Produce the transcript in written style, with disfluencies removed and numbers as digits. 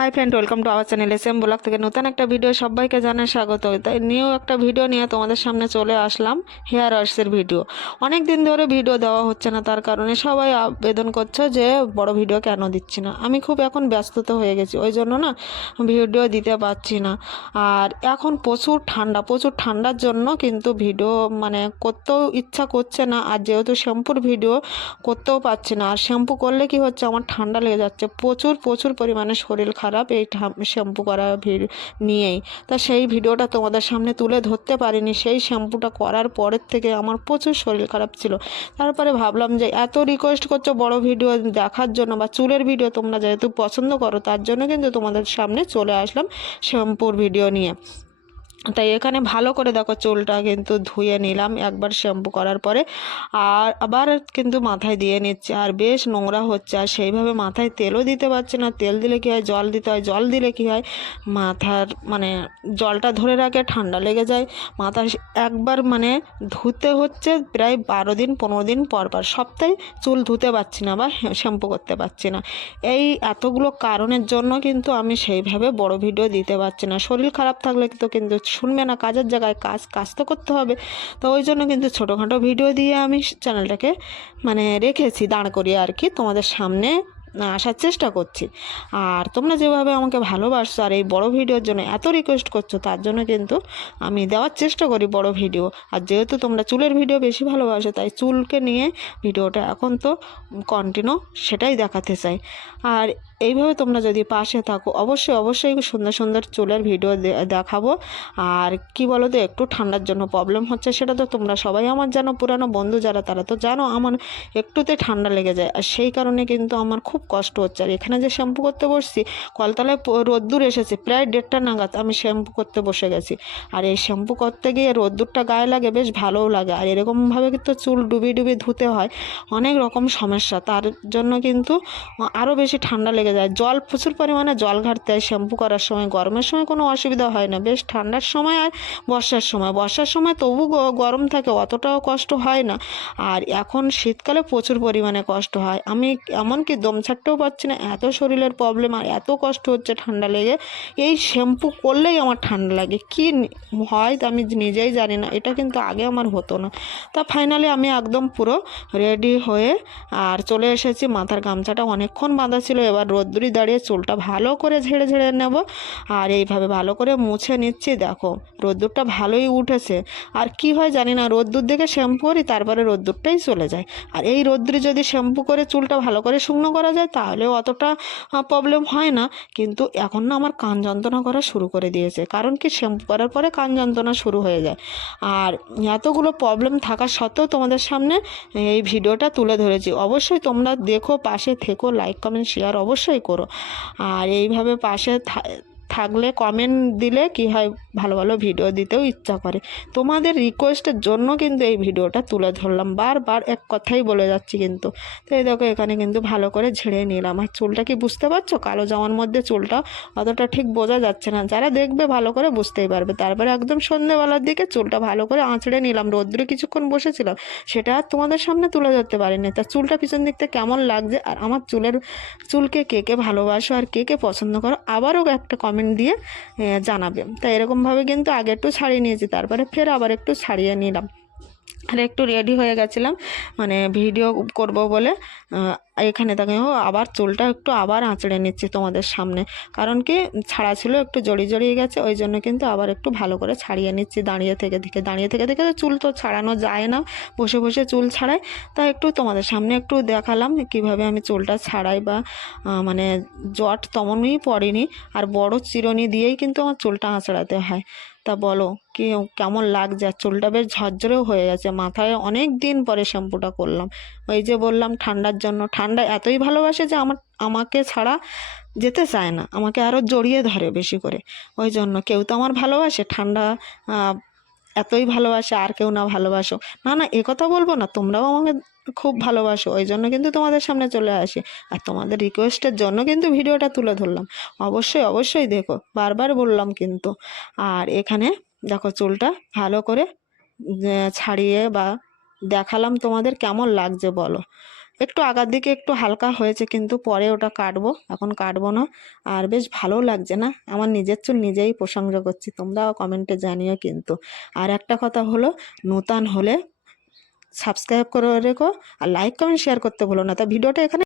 High friend, welcome to our channel S M blog থেকে নতুন একটা ভিডিও সবাইকে জানাই স্বাগত। তাই নিউ একটা ভিডিও নিয়ে তোমাদের সামনে চলে আসলাম, হেয়ার অয়েলসের ভিডিও। অনেক দিন ধরে ভিডিও দেওয়া হচ্ছে না, তার কারণে সবাই আবেদন করছে যে বড় ভিডিও কেন দিচ্ছি না। আমি খুব এখন ব্যস্ততা হয়ে গেছি, ওই জন্য না ভিডিও দিতে পারছি না। আর এখন প্রচুর ঠান্ডার জন্য কিন্তু ভিডিও করতেও ইচ্ছা করছে না। আর যেহেতু শ্যাম্পুর ভিডিও করতেও পারছি না, আর শ্যাম্পু করলে কি হচ্ছে, আমার ঠান্ডা লেগে যাচ্ছে প্রচুর প্রচুর পরিমাণে, শরীর খারাপ এই শ্যাম্পু করা নিয়েই। তা সেই ভিডিওটা তোমাদের সামনে তুলে ধরতে পারিনি। সেই শ্যাম্পুটা করার পরের থেকে আমার প্রচুর শরীর খারাপ ছিল। তারপরে ভাবলাম যে এত রিকোয়েস্ট করছো বড় ভিডিও দেখার জন্য বা চুলের ভিডিও তোমরা যেহেতু পছন্দ করো, তার জন্য কিন্তু তোমাদের সামনে চলে আসলাম শ্যাম্পুর ভিডিও নিয়ে। তাই এখানে ভালো করে দেখো, চুলটা কিন্তু ধুয়ে নিলাম একবার শ্যাম্পু করার পরে, আর আবার কিন্তু মাথায় দিয়ে নিচ্ছে। আর বেশ নোংরা হচ্ছে, আর সেইভাবে মাথায় তেলও দিতে পারছে না। তেল দিলে কী হয়, জল দিতে হয়। জল দিলে কী হয়, মাথার জলটা ধরে রাখে, ঠান্ডা লেগে যায়। মাথা একবার ধুতে হচ্ছে প্রায় 12 দিন 15 দিন পর পর। সপ্তাহে চুল ধুতে পারছি না বা শ্যাম্পু করতে পারছি না। এই এতগুলো কারণের জন্য কিন্তু আমি সেইভাবে বড় ভিডিও দিতে পারছি না। শরীর খারাপ থাকলে তো কিন্তু শুনবে না, কাজের জায়গায় কাজ তো করতে হবে। তো ওই জন্য কিন্তু ছোটোখাটো ভিডিও দিয়ে আমি চ্যানেলটাকে রেখেছি দাঁড় করিয়ে, আর কি তোমাদের সামনে আসার চেষ্টা করছি। আর তোমরা যেভাবে আমাকে ভালোবাসছো আর এই বড় ভিডিওর জন্য এত রিকোয়েস্ট করছো, তার জন্য কিন্তু আমি দেওয়ার চেষ্টা করি বড় ভিডিও। আর যেহেতু তোমরা চুলের ভিডিও বেশি ভালোবাসো, তাই চুলকে নিয়ে ভিডিওটা এখন তো কন্টিনিউ সেটাই দেখাতে চাই। আর এইভাবে তোমরা যদি পাশে থাকো, অবশ্যই অবশ্যই সুন্দর সুন্দর চুলের ভিডিও দেখাবো। আর কি বলো তো, একটু ঠান্ডার জন্য প্রবলেম হচ্ছে, সেটা তো তোমরা সবাই আমার জানো, পুরানো বন্ধু যারা তারা তো জানো আমার একটুতে ঠান্ডা লেগে যায়। আর সেই কারণে কিন্তু আমার খুব কষ্ট হচ্ছে। আর এখানে যে শ্যাম্পু করতে বসছি, কলতলায় রোদ্দুর এসেছে, প্রায় 1:30টা নাগাদ আমি শ্যাম্পু করতে বসে গেছি। আর এই শ্যাম্পু করতে গিয়ে রোদ্দুরটা গায়ে লাগে, বেশ ভালোও লাগে। আর এরকমভাবে কিন্তু চুল ডুবিয়ে ডুবিয়ে ধুতে হয়, অনেক রকম সমস্যা। তার জন্য কিন্তু আরও বেশি ঠান্ডা লেগে যায়। প্রচুর পরিমাণে জল ঘাটতে হয় শ্যাম্পু করার সময়। গরমের সময় কোনো অসুবিধা হয় না, বেশ ঠান্ডার সময় আর বর্ষার সময় তবু গরম থাকে, অতটাও কষ্ট হয় না। আর এখন শীতকালে প্রচুর পরিমাণে কষ্ট হয়। আমি এমনকি দম ছাড়তেও পারছি না, এত শরীরের প্রবলেম আর এত কষ্ট হচ্ছে ঠান্ডা লেগে। এই শ্যাম্পু করলেই আমার ঠান্ডা লাগে, কি হয় তা আমি নিজেই জানি না। এটা কিন্তু আগে আমার হতো না। তা ফাইনালি আমি একদম পুরো রেডি হয়ে আর চলে এসেছি। মাথার গামছাটা অনেকক্ষণ বাঁধা ছিল, এবার রোদ্দুরে দাঁড়িয়ে চুলটা ভালো করে ঝেড়ে ঝেড়ে নেব। আর এইভাবে ভালো করে মুছে নিচ্ছি। দেখো রোদ্দুরটা ভালোই উঠেছে। আর কি হয় জানি না, রোদ্দুর দেখে শ্যাম্পু করি, তারপরে রোদ্দুরটাই চলে যায়। আর এই রোদ্দুরে যদি শ্যাম্পু করে চুলটা ভালো করে শুকনো করা যায়, তাহলে অতটা প্রবলেম হয় না। কিন্তু এখন না আমার কান যন্ত্রণা করা শুরু করে দিয়েছে, কারণ কি শ্যাম্পু করার পরে কান যন্ত্রণা শুরু হয়ে যায়। আর এতগুলো প্রবলেম থাকা সত্ত্বেও তোমাদের সামনে এই ভিডিওটা তুলে ধরেছি। অবশ্যই তোমরা দেখো, পাশে থেকো, লাইক কমেন্ট শেয়ার অবশ্যই করো। আর এইভাবে পাশে থাকলে কমেন্ট দিলে কি হয়, ভালো ভালো ভিডিও দিতেও ইচ্ছা করে। তোমাদের রিকোয়েস্টের জন্য কিন্তু এই ভিডিওটা তুলে ধরলাম, বারবার এক কথাই বলে যাচ্ছি কিন্তু। তো এই দেখো, এখানে কিন্তু ভালো করে ঝেড়ে নিলাম। আর চুলটা কি বুঝতে পারছো, কালো জামার মধ্যে চুলটা অতটা ঠিক বোঝা যাচ্ছে না, যারা দেখবে ভালো করে বুঝতেই পারবে। তারপরে একদম সন্ধ্যেবেলার দিকে চুলটা ভালো করে আঁচড়ে নিলাম, রোদ্দুরে কিছুক্ষণ বসেছিলাম, সেটা আর তোমাদের সামনে তুলে ধরতে পারিনি। তা চুলটা পিছন দিকতে কেমন লাগছে, আর আমার চুলকে কে কে ভালোবাসো আর কে কে পছন্দ করো, আবারও একটা কমেন্ট দিয়ে জানাবে। তাই এরকমভাবে কিন্তু আগে একটু ছাড়িয়ে নিয়েছি, তারপরে ফের আবার একটু ছাড়িয়ে নিলাম। আর একটু রেডি হয়ে গেছিলাম ভিডিও করব বলে। এখানে তাকে আবার চুলটা একটু আবার আঁচড়ে নিচ্ছি তোমাদের সামনে, কারণ কি ছাড়া ছিল, একটু জড়িয়ে গেছে, ওই জন্য কিন্তু আবার একটু ভালো করে ছাড়িয়ে নিচ্ছি। দাঁড়িয়ে থেকে তো চুল তো ছাড়ানো যায় না, বসে বসে চুল ছাড়াই। তাই একটু তোমাদের সামনে একটু দেখালাম কিভাবে আমি চুলটা ছাড়াই, বা জট তেমনই পড়েনি। আর বড় চিরুনি দিয়েই কিন্তু আমার চুলটা আঁচড়াতে হয়। তা বলো কেমন লাগছে। আর চুলটা বেশ ঝরঝরেও হয়ে গেছে, মাথায় অনেক দিন পরে শ্যাম্পুটা করলাম। ওই যে বললাম ঠান্ডার জন্য, ঠান্ডা এতই ভালোবাসে যে আমাকে ছাড়া যেতে চায় না, আমাকে আরও জড়িয়ে ধরে বেশি করে। ওই জন্য কেউ তো আমার ভালোবাসে, ঠান্ডা এতই ভালোবাসে, আর কেউ না ভালোবাসো না, না কথা বলবো না, তোমরাও আমাকে খুব ভালোবাসো, ওই জন্য কিন্তু তোমাদের সামনে চলে আসি। আর তোমাদের রিকোয়েস্টের জন্য কিন্তু ভিডিওটা তুলে ধরলাম। অবশ্যই অবশ্যই দেখো, বারবার বললাম কিন্তু। আর এখানে দেখো চুলটা ভালো করে ছাড়িয়ে বা দেখালাম তোমাদের, কেমন লাগছে বলো। একটু আগার দিকে একটু হালকা হয়েছে, কিন্তু পরে ওটা কাটবো, এখন কাটবো না। আর বেশ ভালো লাগছে না, আমার নিজের চুল নিজেই প্রশংসা করছি, তোমরাও কমেন্টে জানিও কিন্তু। আর একটা কথা হলো, নতুন হলে সাবস্ক্রাইব করে রেখো, আর লাইক কমেন্ট শেয়ার করতে ভুলো না। তা ভিডিওটা এখানে